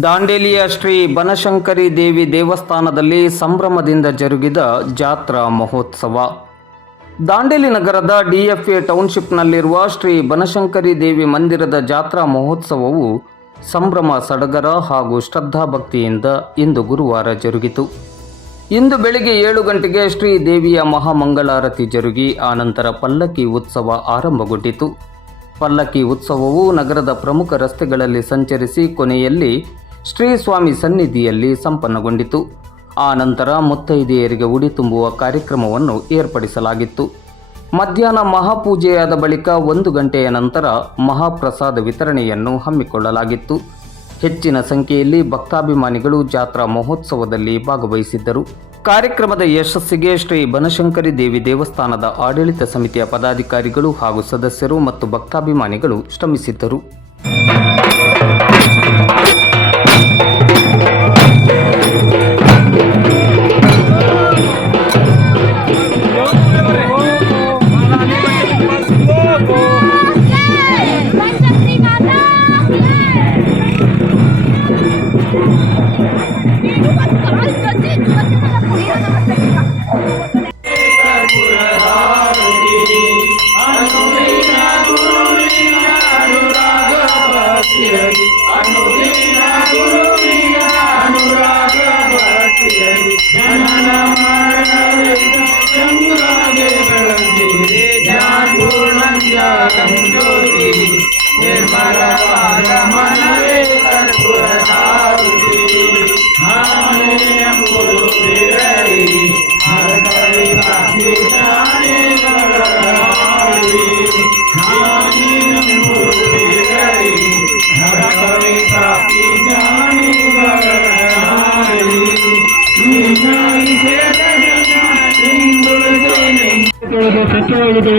ದಾಂಡೇಲಿಯ ಶ್ರೀ ಬನಶಂಕರಿ ದೇವಿ ದೇವಸ್ಥಾನದಲ್ಲಿ ಸಂಭ್ರಮದಿಂದ ಜರುಗಿದ ಜಾತ್ರಾ ಮಹೋತ್ಸವ. ದಾಂಡೇಲಿ ನಗರದ ಡಿಎಫ್ಎ ಟೌನ್ಶಿಪ್ನಲ್ಲಿರುವ ಶ್ರೀ ಬನಶಂಕರಿ ದೇವಿ ಮಂದಿರದ ಜಾತ್ರಾ ಮಹೋತ್ಸವವು ಸಂಭ್ರಮ ಸಡಗರ ಹಾಗೂ ಶ್ರದ್ಧಾಭಕ್ತಿಯಿಂದ ಇಂದು ಗುರುವಾರ ಜರುಗಿತು. ಇಂದು ಬೆಳಿಗ್ಗೆ 7 ಗಂಟೆಗೆ ಶ್ರೀ ದೇವಿಯ ಮಹಾಮಂಗಳಾರತಿ ಜರುಗಿ ಆನಂತರ ಪಲ್ಲಕ್ಕಿ ಉತ್ಸವ ಆರಂಭಗೊಂಡಿತು. ಪಲ್ಲಕ್ಕಿ ಉತ್ಸವವು ನಗರದ ಪ್ರಮುಖ ರಸ್ತೆಗಳಲ್ಲಿ ಸಂಚರಿಸಿ ಕೊನೆಯಲ್ಲಿ ಶ್ರೀ ಸ್ವಾಮಿ ಸನ್ನಿಧಿಯಲ್ಲಿ ಸಂಪನ್ನಗೊಂಡಿತು. ಆ ನಂತರ ಮುತ್ತೈದೆಯರಿಗೆ ಉಡಿ ತುಂಬುವ ಕಾರ್ಯಕ್ರಮವನ್ನು ಏರ್ಪಡಿಸಲಾಗಿತ್ತು. ಮಧ್ಯಾಹ್ನ ಮಹಾಪೂಜೆಯಾದ ಬಳಿಕ 1 ಗಂಟೆಯ ನಂತರ ಮಹಾಪ್ರಸಾದ ವಿತರಣೆಯನ್ನು ಹಮ್ಮಿಕೊಳ್ಳಲಾಗಿತ್ತು. ಹೆಚ್ಚಿನ ಸಂಖ್ಯೆಯಲ್ಲಿ ಭಕ್ತಾಭಿಮಾನಿಗಳು ಜಾತ್ರಾ ಮಹೋತ್ಸವದಲ್ಲಿ ಭಾಗವಹಿಸಿದ್ದರು. ಕಾರ್ಯಕ್ರಮದ ಯಶಸ್ಸಿಗೆ ಶ್ರೀ ಬನಶಂಕರಿ ದೇವಿ ದೇವಸ್ಥಾನದ ಆಡಳಿತ ಸಮಿತಿಯ ಪದಾಧಿಕಾರಿಗಳು ಹಾಗೂ ಸದಸ್ಯರು ಮತ್ತು ಭಕ್ತಾಭಿಮಾನಿಗಳು ಶ್ರಮಿಸಿದ್ದರು. ಸ್ವಚ್ಛವಾಗಿ